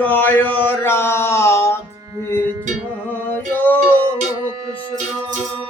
জয় রাধে জয় কৃষ্ণ।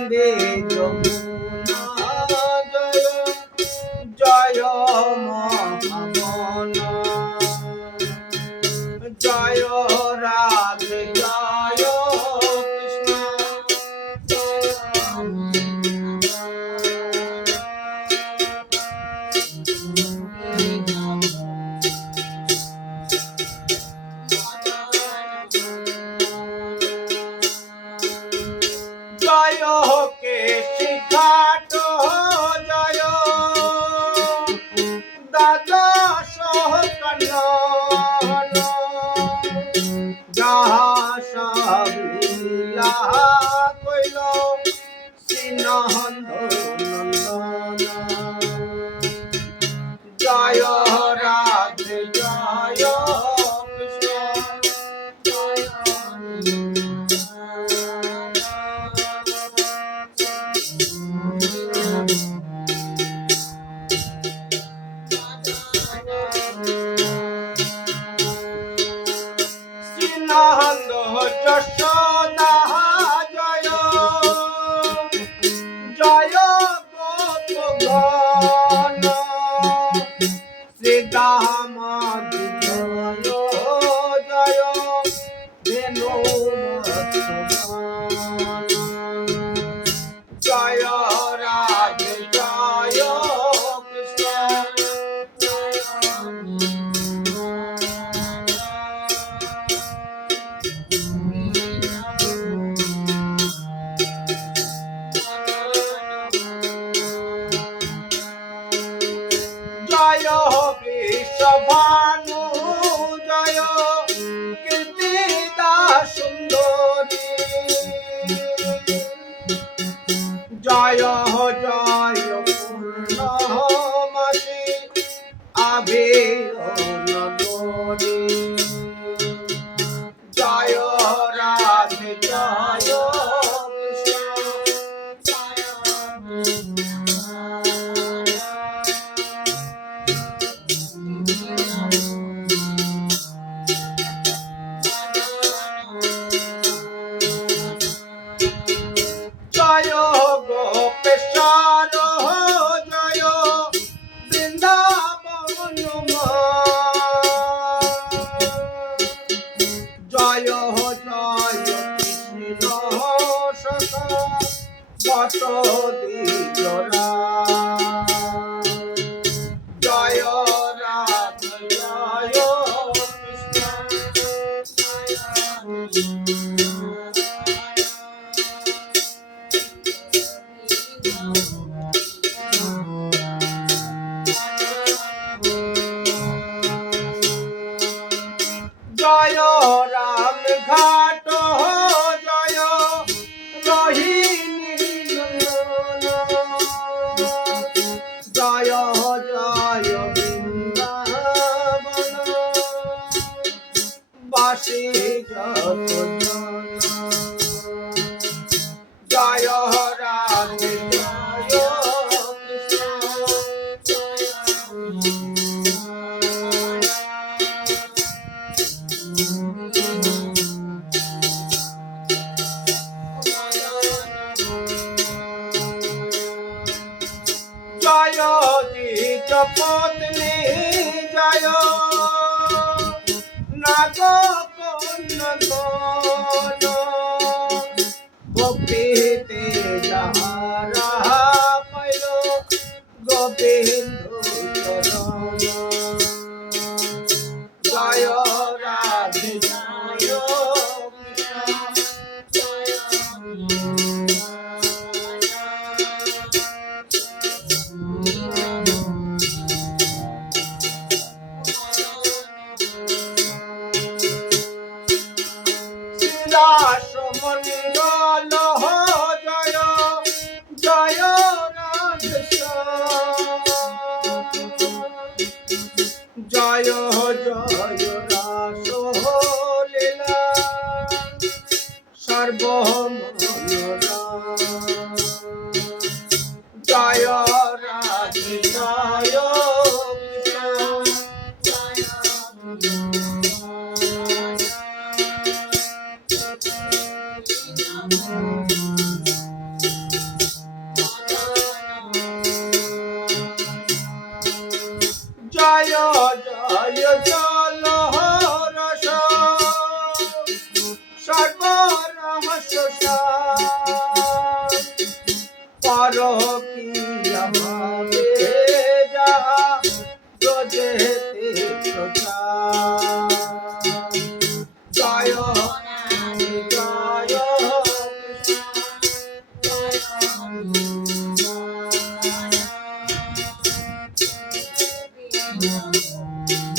কালী জয় রাধে যত জয় রাধে জয়।